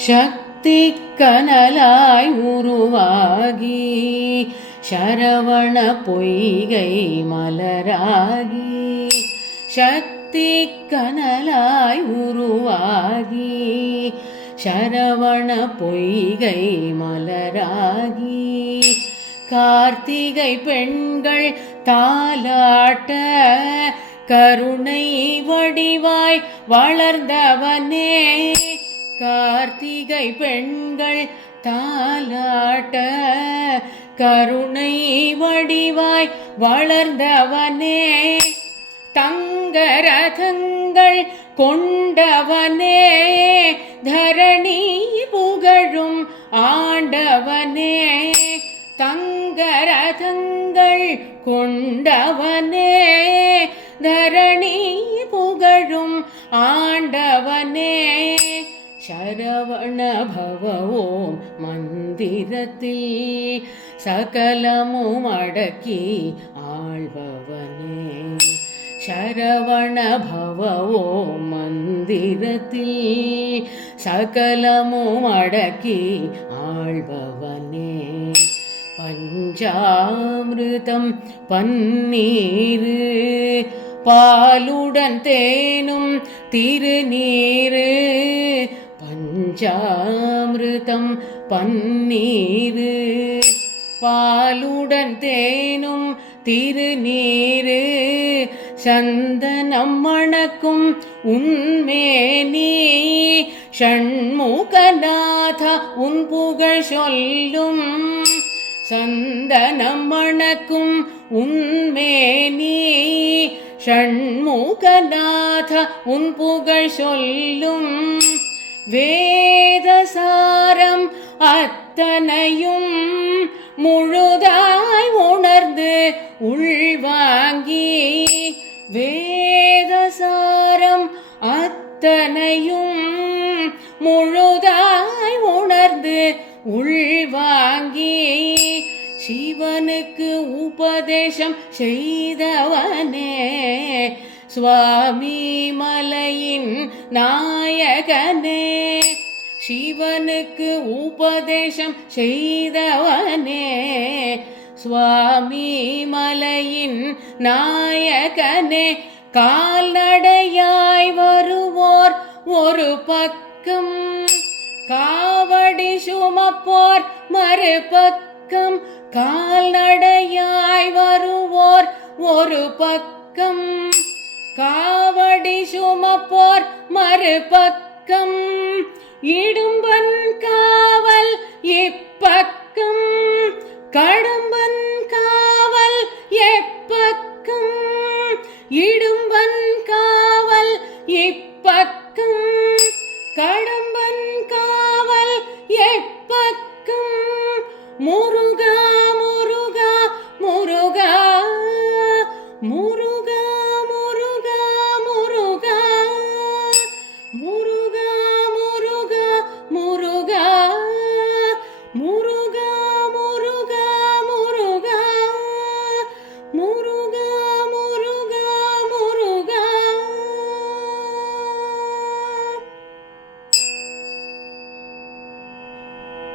சக்தி கனலாய் உருவாகி சரவண பொய்கை மலராகி சக்தி கனலாய் உருவாகி சரவண பொய்கை மலராகி கார்த்திகை பெண்கள் தாலாட்ட கருணை வடிவாய் வளர்ந்தவனே. கார்த்திகை பெண்கள் தாலாட்ட கருணை வடிவாய் வளர்ந்தவனே. தங்க ரதங்கள் கொண்டவனே. தரணி புகழும் ஆண்டவனே. தங்க கரதங்கள் கொண்டவனே தரணி புகழும் ஆண்டவனே. சரவண பவவோம் மந்திரத்தில் சகலமும் அடக்கி ஆழ்பவனே. சரவண பவவோம் மந்திரத்தில் சகலமும் அடக்கி ஆழ்பவனே. பஞ்சாமிருதம் பன்னீரு பாலுடன் தேனும் திருநீரு பஞ்சாமிருதம் பன்னீரு பாலுடன் தேனும் திருநீரு சந்தனம் மணக்கும் உன்மேனி ஷண்முகநாத உன் புகழ் சொல்லும் சந்தனம் மணக்கும் உன்மேனி ஷண்முகநாத உன் புகழ் சொல்லும் வேதசாரம் அத்தனையும் முழுதாய் உணர்ந்து உள்வாங்கி வேதசாரம் அத்தனையும் முழுதாய் உணர்ந்து உள்வாங்கி சிவனுக்கு உபதேசம் செய்தவனே. சுவாமி மலையின் நாயகனே. சிவனுக்கு உபதேசம் செய்தவனே. சுவாமி மலையின் நாயகனே. கால்நடையாய் வருவோர் ஒரு பக்கம். காவடி சுமப்போர் மறுபக்கம். பக்கம் கால்நடையாய் வருவோர் ஒரு பக்கம். காவடி சுமப்போர் மறுபக்கம். இடும்பன் காவல் இப்பக்கம். கடம்பன் காவல் எப்பக்கம். இடும்பன் காவல் இப்ப முருகா